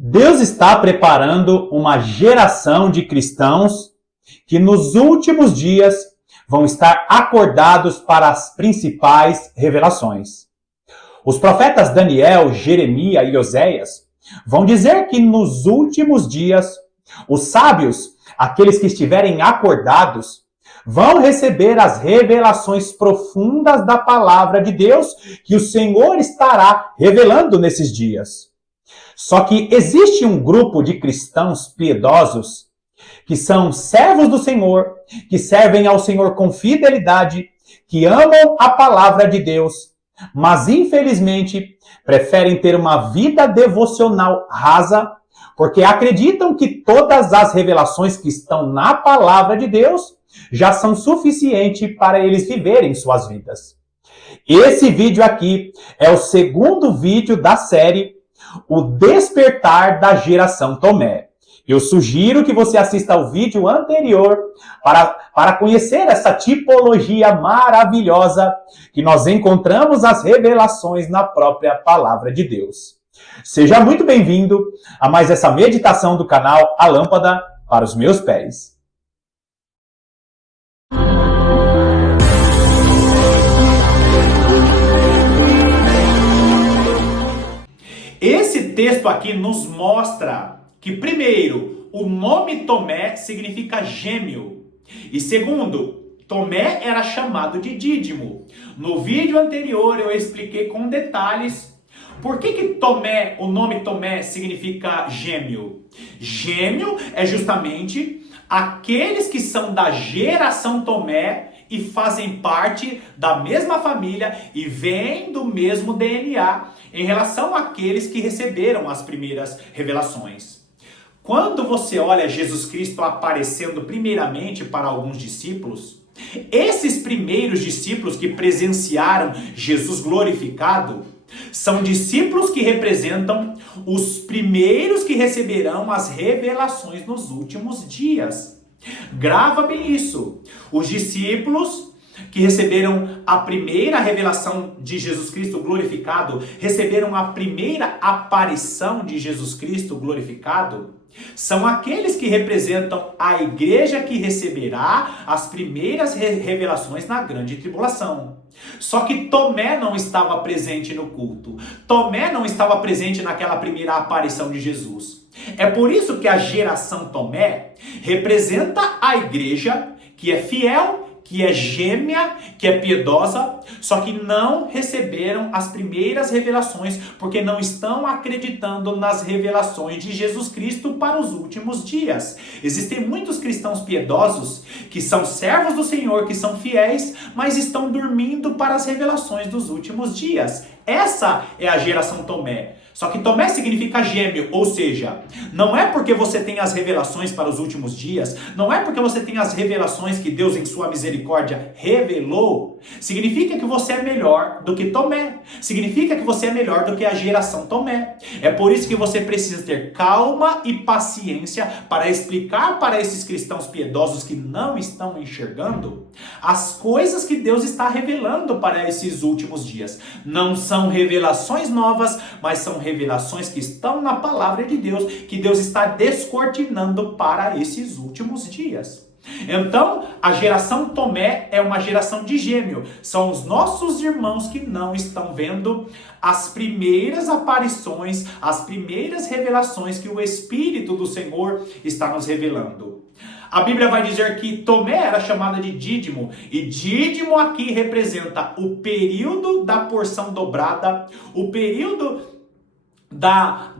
Deus está preparando uma geração de cristãos que nos últimos dias vão estar acordados para as principais revelações. Os profetas Daniel, Jeremias e Oséias vão dizer que nos últimos dias, os sábios, aqueles que estiverem acordados, vão receber as revelações profundas da palavra de Deus que o Senhor estará revelando nesses dias. Só que existe um grupo de cristãos piedosos que são servos do Senhor, que servem ao Senhor com fidelidade, que amam a palavra de Deus, mas infelizmente preferem ter uma vida devocional rasa, porque acreditam que todas as revelações que estão na palavra de Deus já são suficientes para eles viverem suas vidas. Esse vídeo aqui é o segundo vídeo da série O Despertar da Geração Tomé. Eu sugiro que você assista ao vídeo anterior para conhecer essa tipologia maravilhosa que nós encontramos as revelações na própria palavra de Deus. Seja muito bem-vindo a mais essa meditação do canal A Lâmpada para os Meus Pés. Esse texto aqui nos mostra que, primeiro, o nome Tomé significa gêmeo. E segundo, Tomé era chamado de Dídimo. No vídeo anterior eu expliquei com detalhes por que Tomé, o nome Tomé significa gêmeo. Gêmeo é justamente aqueles que são da geração Tomé e fazem parte da mesma família e vêm do mesmo DNA em relação àqueles que receberam as primeiras revelações. Quando você olha Jesus Cristo aparecendo primeiramente para alguns discípulos, esses primeiros discípulos que presenciaram Jesus glorificado são discípulos que representam os primeiros que receberão as revelações nos últimos dias. Grava bem isso. Os discípulos que receberam a primeira revelação de Jesus Cristo glorificado, receberam a primeira aparição de Jesus Cristo glorificado, são aqueles que representam a igreja que receberá as primeiras revelações na grande tribulação. Só que Tomé não estava presente no culto. Tomé não estava presente naquela primeira aparição de Jesus. É por isso que a geração Tomé representa a igreja que é fiel, que é gêmea, que é piedosa, só que não receberam as primeiras revelações, porque não estão acreditando nas revelações de Jesus Cristo para os últimos dias. Existem muitos cristãos piedosos que são servos do Senhor, que são fiéis, mas estão dormindo para as revelações dos últimos dias. Essa é a geração Tomé. Só que Tomé significa gêmeo, ou seja, não é porque você tem as revelações para os últimos dias, não é porque você tem as revelações que Deus em sua misericórdia revelou, significa que você é melhor do que Tomé, significa que você é melhor do que a geração Tomé. É por isso que você precisa ter calma e paciência para explicar para esses cristãos piedosos que não estão enxergando as coisas que Deus está revelando para esses últimos dias. Não são revelações novas, mas são revelações que estão na palavra de Deus, que Deus está descortinando para esses últimos dias. Então, a geração Tomé é uma geração de gêmeo. São os nossos irmãos que não estão vendo as primeiras aparições, as primeiras revelações que o Espírito do Senhor está nos revelando. A Bíblia vai dizer que Tomé era chamada de Dídimo, e Dídimo aqui representa o período da porção dobrada, o período da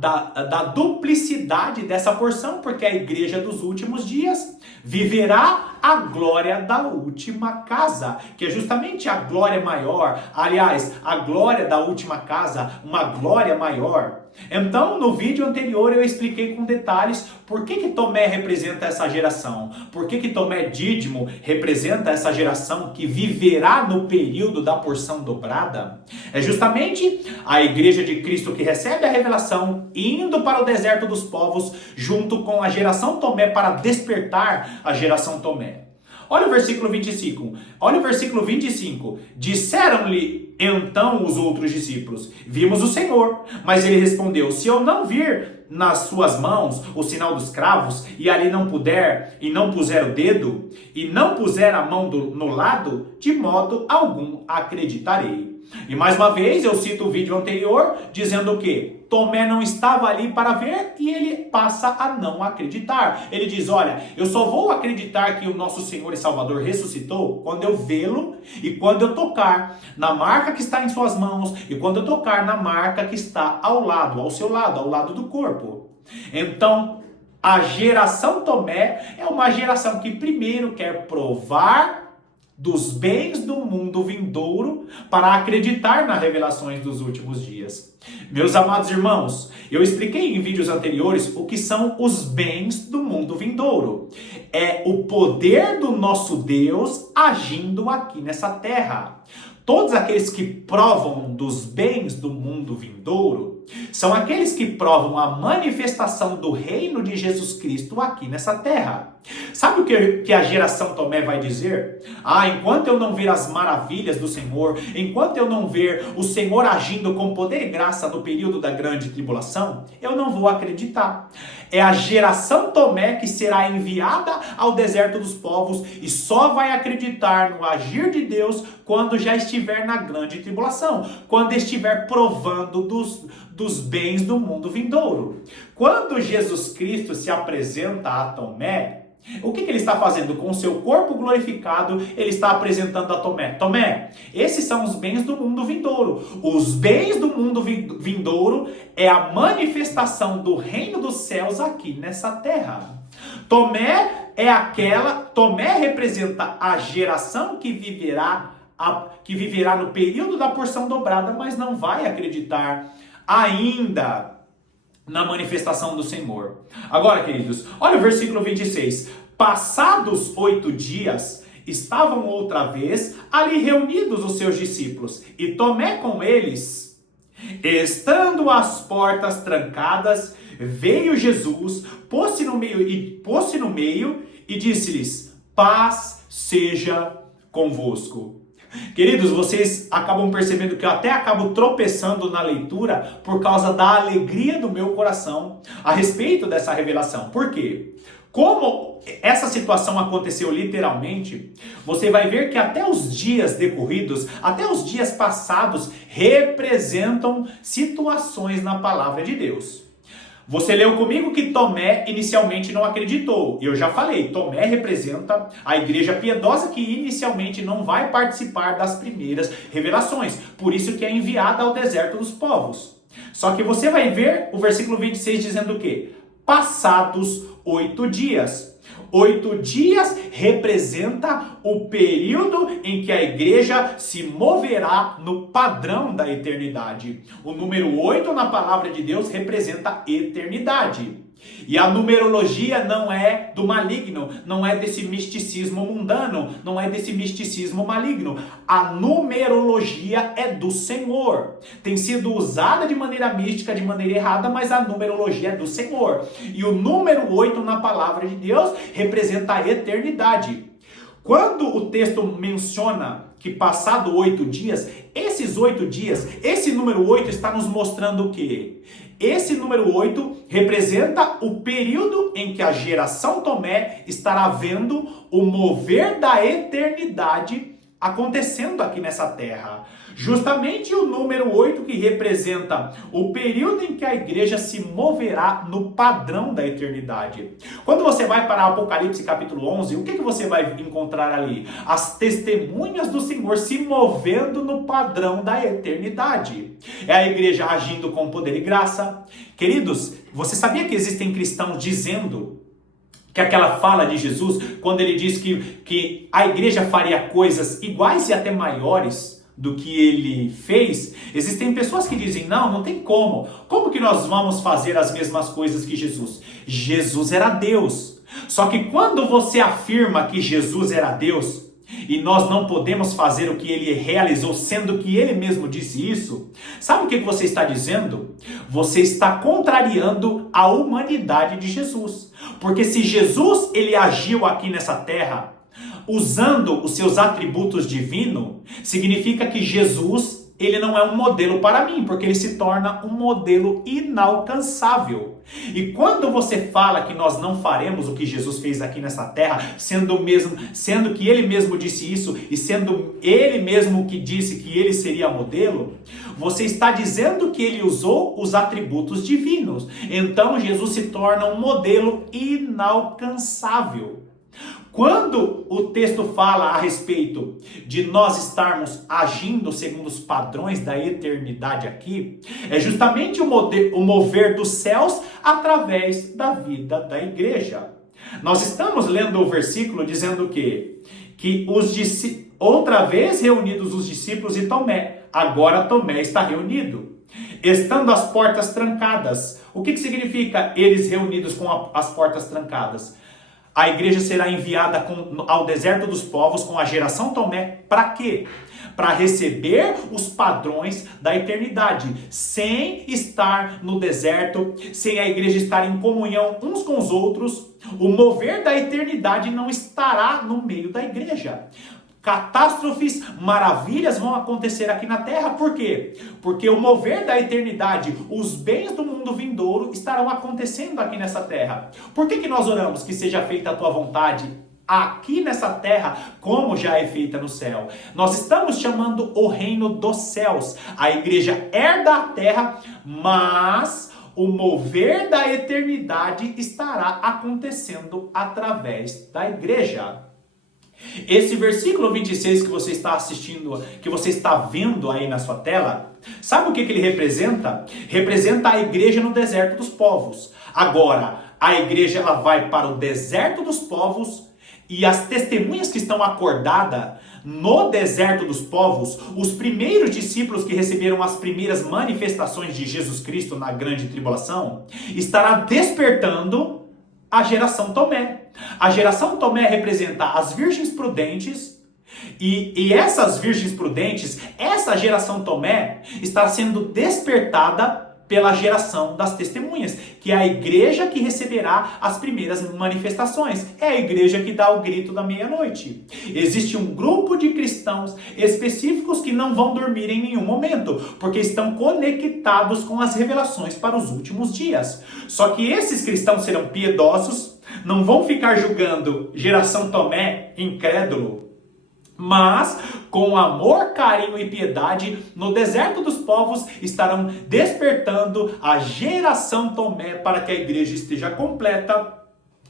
duplicidade dessa porção, porque a igreja dos últimos dias viverá a glória da última casa, que é justamente a glória maior, aliás, a glória da última casa, uma glória maior. Então, no vídeo anterior eu expliquei com detalhes por que Tomé representa essa geração, por que Tomé Dídimo representa essa geração que viverá no período da porção dobrada. É justamente a igreja de Cristo que recebe a revelação, indo para o deserto dos povos, junto com a geração Tomé para despertar a geração Tomé. Olha o versículo 25. Olha o versículo 25. Disseram-lhe então os outros discípulos: vimos o Senhor. Mas ele respondeu: se eu não vir nas suas mãos o sinal dos cravos, e ali não puder, e não puser o dedo, e não puser a mão no lado, de modo algum acreditarei. E mais uma vez eu cito o vídeo anterior dizendo o quê? Tomé não estava ali para ver e ele passa a não acreditar. Ele diz: olha, eu só vou acreditar que o nosso Senhor e Salvador ressuscitou quando eu vê-lo e quando eu tocar na marca que está em suas mãos e quando eu tocar na marca que está ao lado, ao seu lado, ao lado do corpo. Então, a geração Tomé é uma geração que primeiro quer provar dos bens do mundo vindouro para acreditar nas revelações dos últimos dias. Meus amados irmãos, eu expliquei em vídeos anteriores o que são os bens do mundo vindouro. É o poder do nosso Deus agindo aqui nessa terra. Todos aqueles que provam dos bens do mundo vindouro são aqueles que provam a manifestação do reino de Jesus Cristo aqui nessa terra. Sabe o que a geração Tomé vai dizer? Enquanto eu não ver as maravilhas do Senhor, enquanto eu não ver o Senhor agindo com poder e graça no período da grande tribulação, eu não vou acreditar. É a geração Tomé que será enviada ao deserto dos povos e só vai acreditar no agir de Deus quando já estiver na grande tribulação, quando estiver provando dos bens do mundo vindouro. Quando Jesus Cristo se apresenta a Tomé, o que ele está fazendo? Com o seu corpo glorificado, ele está apresentando a Tomé. Tomé, esses são os bens do mundo vindouro. Os bens do mundo vindouro é a manifestação do reino dos céus aqui nessa terra. Tomé representa a geração que viverá no período da porção dobrada, mas não vai acreditar ainda na manifestação do Senhor. Agora, queridos, olha o versículo 26. Passados 8 dias, estavam outra vez ali reunidos os seus discípulos, e Tomé com eles. Estando as portas trancadas, veio Jesus, pôs-se no meio e disse-lhes: paz seja convosco. Queridos, vocês acabam percebendo que eu até acabo tropeçando na leitura por causa da alegria do meu coração a respeito dessa revelação. Por quê? Como essa situação aconteceu literalmente, você vai ver que até os dias decorridos, até os dias passados, representam situações na palavra de Deus. Você leu comigo que Tomé inicialmente não acreditou. Eu já falei, Tomé representa a igreja piedosa que inicialmente não vai participar das primeiras revelações. Por isso que é enviada ao deserto dos povos. Só que você vai ver o versículo 26 dizendo o quê? Passados 8 dias. 8 dias representa o período em que a igreja se moverá no padrão da eternidade. O número 8 na palavra de Deus representa eternidade. E a numerologia não é do maligno, não é desse misticismo mundano, não é desse misticismo maligno. A numerologia é do Senhor. Tem sido usada de maneira mística, de maneira errada, mas a numerologia é do Senhor. E o número 8 na palavra de Deus representa a eternidade. Quando o texto menciona que passado 8 dias, esses 8 dias, esse número 8 está nos mostrando o quê? Esse número 8 representa o período em que a geração Tomé estará vendo o mover da eternidade acontecendo aqui nessa terra. Justamente o número 8 que representa o período em que a igreja se moverá no padrão da eternidade. Quando você vai para Apocalipse capítulo 11, o que você vai encontrar ali? As testemunhas do Senhor se movendo no padrão da eternidade. É a igreja agindo com poder e graça. Queridos, você sabia que existem cristãos dizendo que aquela fala de Jesus, quando ele diz que a igreja faria coisas iguais e até maiores do que ele fez, existem pessoas que dizem, não tem como. Como que nós vamos fazer as mesmas coisas que Jesus? Jesus era Deus. Só que quando você afirma que Jesus era Deus, e nós não podemos fazer o que ele realizou, sendo que ele mesmo disse isso, sabe o que você está dizendo? Você está contrariando a humanidade de Jesus. Porque se Jesus ele agiu aqui nessa terra, usando os seus atributos divinos, significa que Jesus, ele não é um modelo para mim, porque ele se torna um modelo inalcançável. E quando você fala que nós não faremos o que Jesus fez aqui nessa terra, sendo que ele mesmo disse isso e sendo ele mesmo que disse que ele seria modelo, você está dizendo que ele usou os atributos divinos. Então Jesus se torna um modelo inalcançável. Quando o texto fala a respeito de nós estarmos agindo segundo os padrões da eternidade aqui, é justamente o mover dos céus através da vida da igreja. Nós estamos lendo o versículo dizendo o quê? Que outra vez reunidos os discípulos e Tomé, agora Tomé está reunido, estando as portas trancadas. O que significa eles reunidos com as portas trancadas? A igreja será enviada ao deserto dos povos com a geração Tomé. Para quê? Para receber os padrões da eternidade. Sem estar no deserto, sem a igreja estar em comunhão uns com os outros, o mover da eternidade não estará no meio da igreja. Catástrofes, maravilhas vão acontecer aqui na terra. Por quê? Porque o mover da eternidade, os bens do mundo vindouro estarão acontecendo aqui nessa terra. Por que nós oramos que seja feita a tua vontade aqui nessa terra, como já é feita no céu? Nós estamos chamando o reino dos céus. A igreja herda a terra, mas o mover da eternidade estará acontecendo através da igreja. Esse versículo 26 que você está assistindo, que você está vendo aí na sua tela, sabe o que ele representa? Representa a igreja no deserto dos povos. Agora, a igreja ela vai para o deserto dos povos e as testemunhas que estão acordadas no deserto dos povos, os primeiros discípulos que receberam as primeiras manifestações de Jesus Cristo na grande tribulação, estará despertando a geração Tomé. A geração Tomé representa as virgens prudentes e essas virgens prudentes, essa geração Tomé está sendo despertada pela geração das testemunhas, que é a igreja que receberá as primeiras manifestações. É a igreja que dá o grito da meia-noite. Existe um grupo de cristãos específicos que não vão dormir em nenhum momento, porque estão conectados com as revelações para os últimos dias. Só que esses cristãos serão piedosos, não vão ficar julgando geração Tomé incrédulo, mas com amor, carinho e piedade, no deserto dos povos estarão despertando a geração Tomé para que a igreja esteja completa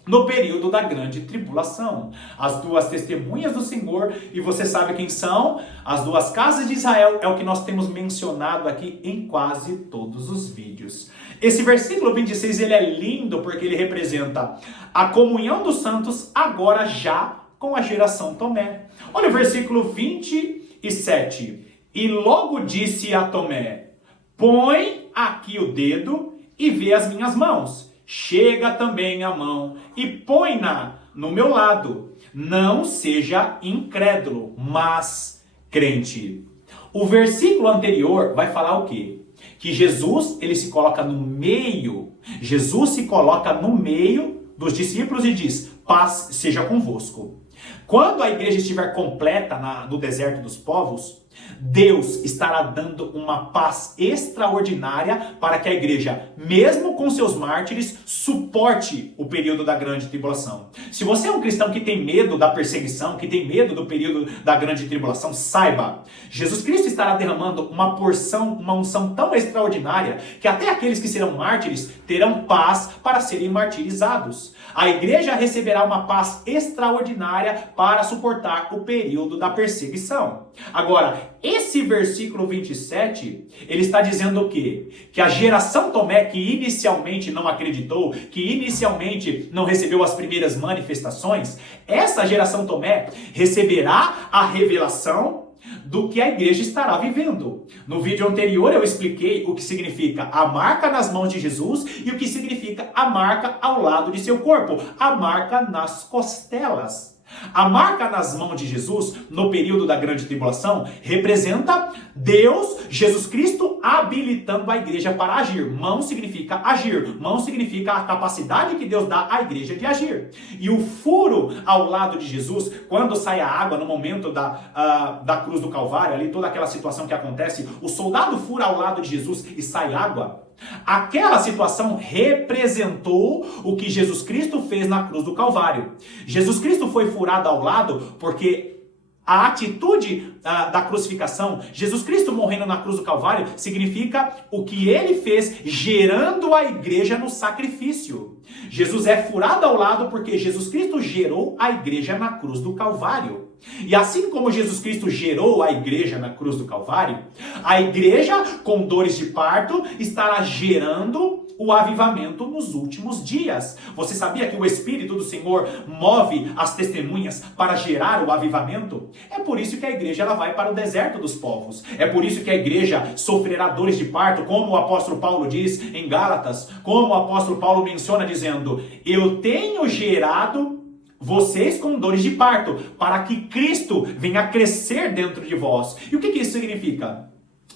no período da grande tribulação. As duas testemunhas do Senhor, e você sabe quem são? As duas casas de Israel, é o que nós temos mencionado aqui em quase todos os vídeos. Esse versículo 26, ele é lindo porque ele representa a comunhão dos santos agora já com a geração Tomé. Olha o versículo 27. E logo disse a Tomé: põe aqui o dedo e vê as minhas mãos. Chega também a mão e põe-na no meu lado. Não seja incrédulo, mas crente. O versículo anterior vai falar o quê? Que Jesus, ele se coloca no meio. Jesus se coloca no meio dos discípulos e diz: paz seja convosco. Quando a igreja estiver completa no deserto dos povos, Deus estará dando uma paz extraordinária para que a igreja, mesmo com seus mártires, suporte o período da grande tribulação. Se você é um cristão que tem medo da perseguição, que tem medo do período da grande tribulação, saiba, Jesus Cristo estará derramando uma porção, uma unção tão extraordinária que até aqueles que serão mártires terão paz para serem martirizados. A igreja receberá uma paz extraordinária para suportar o período da perseguição. Agora, esse versículo 27, ele está dizendo o quê? Que a geração Tomé, que inicialmente não acreditou, que inicialmente não recebeu as primeiras manifestações, essa geração Tomé receberá a revelação do que a igreja estará vivendo. No vídeo anterior eu expliquei o que significa a marca nas mãos de Jesus e o que significa a marca ao lado de seu corpo, a marca nas costelas. A marca nas mãos de Jesus, no período da grande tribulação, representa Deus, Jesus Cristo, habilitando a igreja para agir. Mão significa agir. Mão significa a capacidade que Deus dá à igreja de agir. E o furo ao lado de Jesus, quando sai a água no momento da cruz do Calvário, ali toda aquela situação que acontece, o soldado fura ao lado de Jesus e sai água. Aquela situação representou o que Jesus Cristo fez na cruz do Calvário. Jesus Cristo foi furado ao lado porque a atitude da crucificação, Jesus Cristo morrendo na cruz do Calvário, significa o que ele fez gerando a igreja no sacrifício. Jesus é furado ao lado porque Jesus Cristo gerou a igreja na cruz do Calvário. E assim como Jesus Cristo gerou a igreja na cruz do Calvário, a igreja, com dores de parto, estará gerando o avivamento nos últimos dias. Você sabia que o Espírito do Senhor move as testemunhas para gerar o avivamento? É por isso que a igreja ela vai para o deserto dos povos. É por isso que a igreja sofrerá dores de parto, como o apóstolo Paulo diz em Gálatas, como o apóstolo Paulo menciona dizendo: eu tenho gerado vocês com dores de parto, para que Cristo venha crescer dentro de vós. E o que isso significa?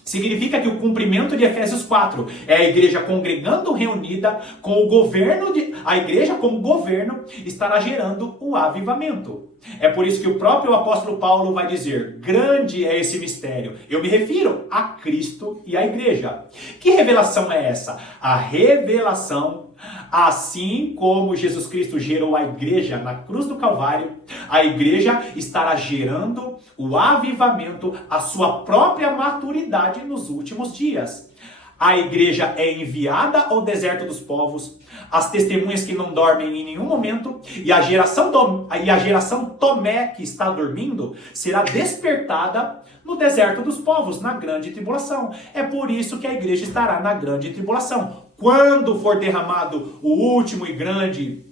Significa que o cumprimento de Efésios 4 é a igreja congregando reunida com o governo, a igreja como governo estará gerando o avivamento. É por isso que o próprio apóstolo Paulo vai dizer: grande é esse mistério. Eu me refiro a Cristo e à igreja. Que revelação é essa? A revelação, assim como Jesus Cristo gerou a igreja na cruz do Calvário, a igreja estará gerando o avivamento, a sua própria maturidade nos últimos dias. A igreja é enviada ao deserto dos povos, as testemunhas que não dormem em nenhum momento, e a geração Tomé, que está dormindo, será despertada no deserto dos povos, na grande tribulação. É por isso que a igreja estará na grande tribulação. Quando for derramado o último e grande,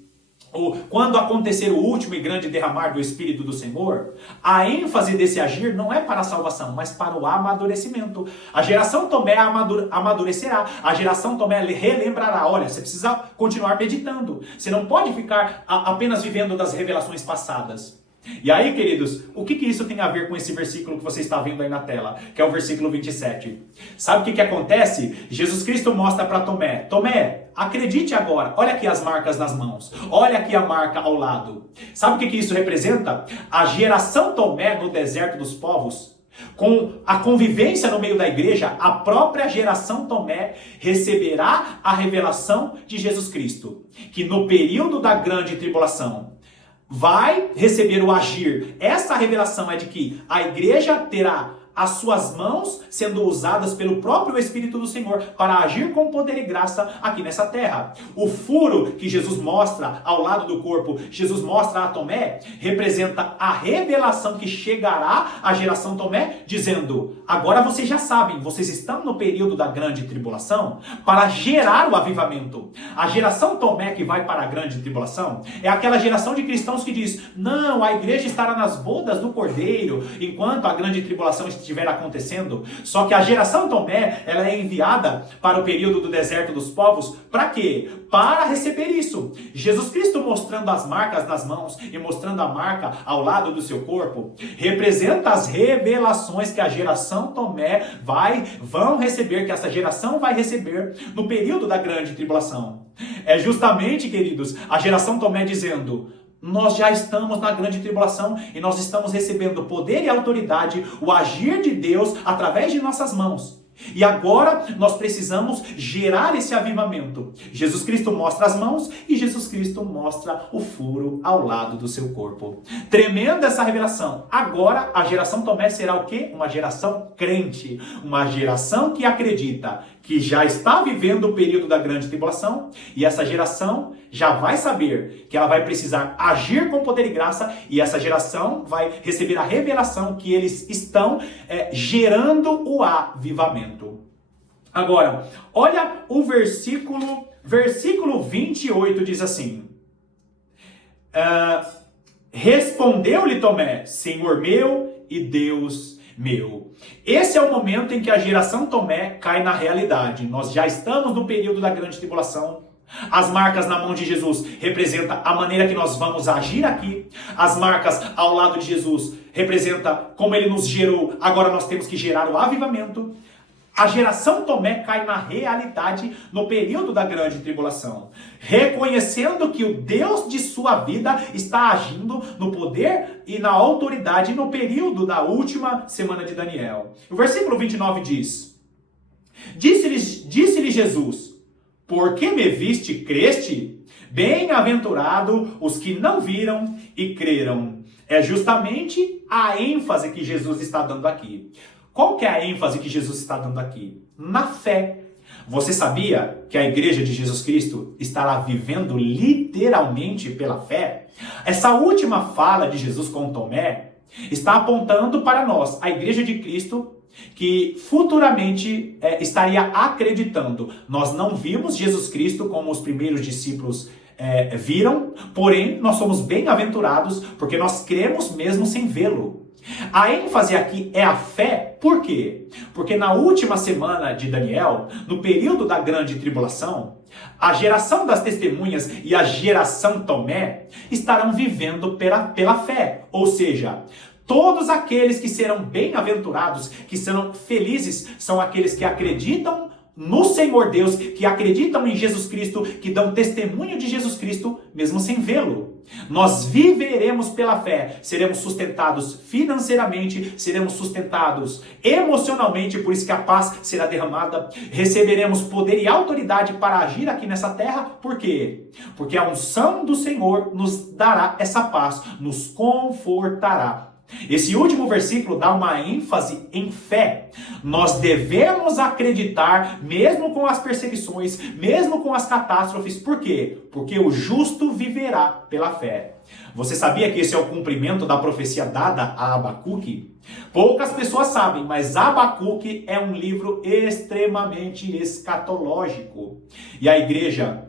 ou quando acontecer o último e grande derramar do Espírito do Senhor, a ênfase desse agir não é para a salvação, mas para o amadurecimento. A geração Tomé amadurecerá, a geração Tomé relembrará. Olha, você precisa continuar meditando, você não pode ficar apenas vivendo das revelações passadas. E aí, queridos, o que isso tem a ver com esse versículo que você está vendo aí na tela, que é o versículo 27? Sabe o que acontece? Jesus Cristo mostra para Tomé: Tomé, acredite agora, olha aqui as marcas nas mãos, olha aqui a marca ao lado. Sabe o que isso representa? A geração Tomé no deserto dos povos, com a convivência no meio da igreja, a própria geração Tomé receberá a revelação de Jesus Cristo, que no período da grande tribulação vai receber o agir. Essa revelação é de que a igreja terá as suas mãos sendo usadas pelo próprio Espírito do Senhor para agir com poder e graça aqui nessa terra. O furo que Jesus mostra ao lado do corpo, Jesus mostra a Tomé, representa a revelação que chegará à geração Tomé, dizendo: agora vocês já sabem, vocês estão no período da grande tribulação para gerar o avivamento. A geração Tomé que vai para a grande tribulação é aquela geração de cristãos que diz: não, a igreja estará nas bodas do Cordeiro enquanto a grande tribulação estiver acontecendo. Só que a geração Tomé, ela é enviada para o período do deserto dos povos. Para quê? Para receber isso. Jesus Cristo mostrando as marcas nas mãos e mostrando a marca ao lado do seu corpo, representa as revelações que a geração Tomé vão receber, que essa geração vai receber no período da grande tribulação. É justamente, queridos, a geração Tomé dizendo: nós já estamos na grande tribulação e nós estamos recebendo poder e autoridade, o agir de Deus através de nossas mãos. E agora nós precisamos gerar esse avivamento. Jesus Cristo mostra as mãos e Jesus Cristo mostra o furo ao lado do seu corpo. Tremenda essa revelação. Agora a geração Tomé será o quê? Uma geração crente. Uma geração que acredita que já está vivendo o período da grande tribulação, e essa geração já vai saber que ela vai precisar agir com poder e graça, e essa geração vai receber a revelação que eles estão gerando o avivamento. Agora, olha o versículo 28 diz assim: respondeu-lhe Tomé: Senhor meu e Deus meu. Esse é o momento em que a geração Tomé cai na realidade. Nós já estamos no período da grande tribulação. As marcas na mão de Jesus representam a maneira que nós vamos agir aqui. As marcas ao lado de Jesus representam como ele nos gerou. Agora nós temos que gerar o avivamento. A geração Tomé cai na realidade no período da grande tribulação, reconhecendo que o Deus de sua vida está agindo no poder e na autoridade no período da última semana de Daniel. O versículo 29 diz: Disse-lhe Jesus: Por que me viste, creste? Bem-aventurado os que não viram e creram. É justamente a ênfase que Jesus está dando aqui. Qual que é a ênfase que Jesus está dando aqui? Na fé. Você sabia que a igreja de Jesus Cristo estará vivendo literalmente pela fé? Essa última fala de Jesus com Tomé está apontando para nós, a igreja de Cristo, que futuramente estaria acreditando. Nós não vimos Jesus Cristo como os primeiros discípulos viram, porém nós somos bem-aventurados porque nós cremos mesmo sem vê-lo. A ênfase aqui é a fé. Por quê? Porque na última semana de Daniel, no período da grande tribulação, a geração das testemunhas e a geração Tomé estarão vivendo pela fé. Ou seja, todos aqueles que serão bem-aventurados, que serão felizes, são aqueles que acreditam no Senhor Deus, que acreditam em Jesus Cristo, que dão testemunho de Jesus Cristo, mesmo sem vê-lo. Nós viveremos pela fé, seremos sustentados financeiramente, seremos sustentados emocionalmente, por isso que a paz será derramada, receberemos poder e autoridade para agir aqui nessa terra. Por quê? Porque a unção do Senhor nos dará essa paz, nos confortará. Esse último versículo dá uma ênfase em fé. Nós devemos acreditar, mesmo com as perseguições, mesmo com as catástrofes. Por quê? Porque o justo viverá pela fé. Você sabia que esse é o cumprimento da profecia dada a Abacuque? Poucas pessoas sabem, mas Abacuque é um livro extremamente escatológico. E a igreja,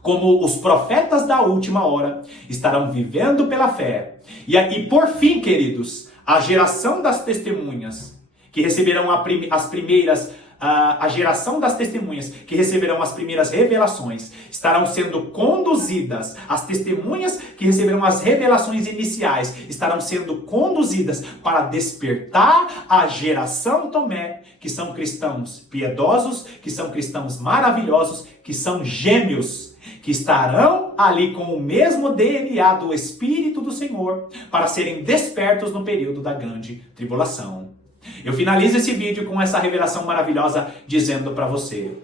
como os profetas da última hora, estarão vivendo pela fé. E por fim, queridos, a geração das testemunhas, que receberão a geração das testemunhas, que receberão as primeiras revelações, estarão sendo conduzidas, as testemunhas que receberão as revelações iniciais, estarão sendo conduzidas para despertar a geração Tomé, que são cristãos piedosos, que são cristãos maravilhosos, que são gêmeos, que estarão ali com o mesmo DNA do Espírito do Senhor para serem despertos no período da grande tribulação. Eu finalizo esse vídeo com essa revelação maravilhosa dizendo para você: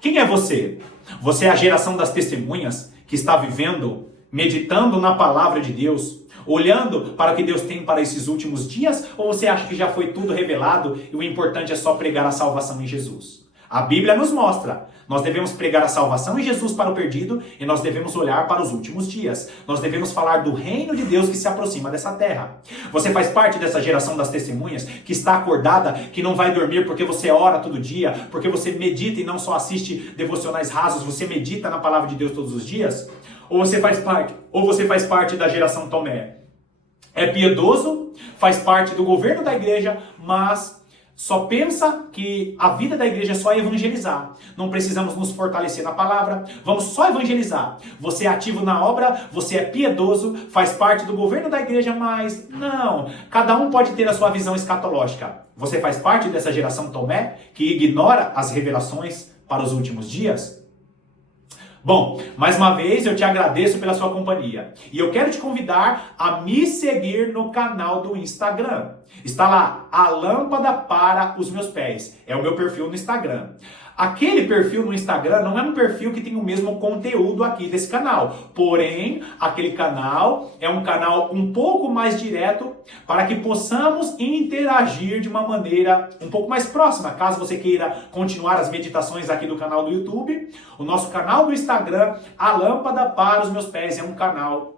quem é você? Você é a geração das testemunhas que está vivendo, meditando na palavra de Deus, olhando para o que Deus tem para esses últimos dias? Ou você acha que já foi tudo revelado e o importante é só pregar a salvação em Jesus? A Bíblia nos mostra, nós devemos pregar a salvação em Jesus para o perdido e nós devemos olhar para os últimos dias. Nós devemos falar do reino de Deus que se aproxima dessa terra. Você faz parte dessa geração das testemunhas que está acordada, que não vai dormir porque você ora todo dia, porque você medita e não só assiste devocionais rasos, você medita na palavra de Deus todos os dias? Ou você faz parte da geração Tomé? É piedoso, faz parte do governo da igreja, mas só pensa que a vida da igreja é só evangelizar. Não precisamos nos fortalecer na palavra, vamos só evangelizar. Você é ativo na obra, você é piedoso, faz parte do governo da igreja, mas não. Cada um pode ter a sua visão escatológica. Você faz parte dessa geração Tomé que ignora as revelações para os últimos dias? Bom, mais uma vez eu te agradeço pela sua companhia. E eu quero te convidar a me seguir no canal do Instagram. Está lá, a lâmpada para os meus pés. É o meu perfil no Instagram. Aquele perfil no Instagram não é um perfil que tem o mesmo conteúdo aqui desse canal. Porém, aquele canal é um canal um pouco mais direto para que possamos interagir de uma maneira um pouco mais próxima. Caso você queira continuar as meditações aqui do canal do YouTube, o nosso canal do Instagram, a lâmpada para os meus pés, é um canal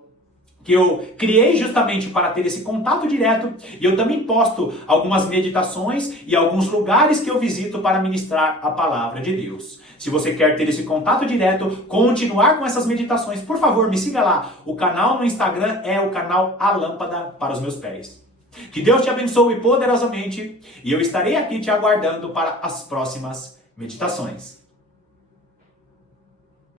que eu criei justamente para ter esse contato direto, e eu também posto algumas meditações e alguns lugares que eu visito para ministrar a palavra de Deus. Se você quer ter esse contato direto, continuar com essas meditações, por favor, me siga lá. O canal no Instagram é o canal A Lâmpada para os Meus Pés. Que Deus te abençoe poderosamente, e eu estarei aqui te aguardando para as próximas meditações.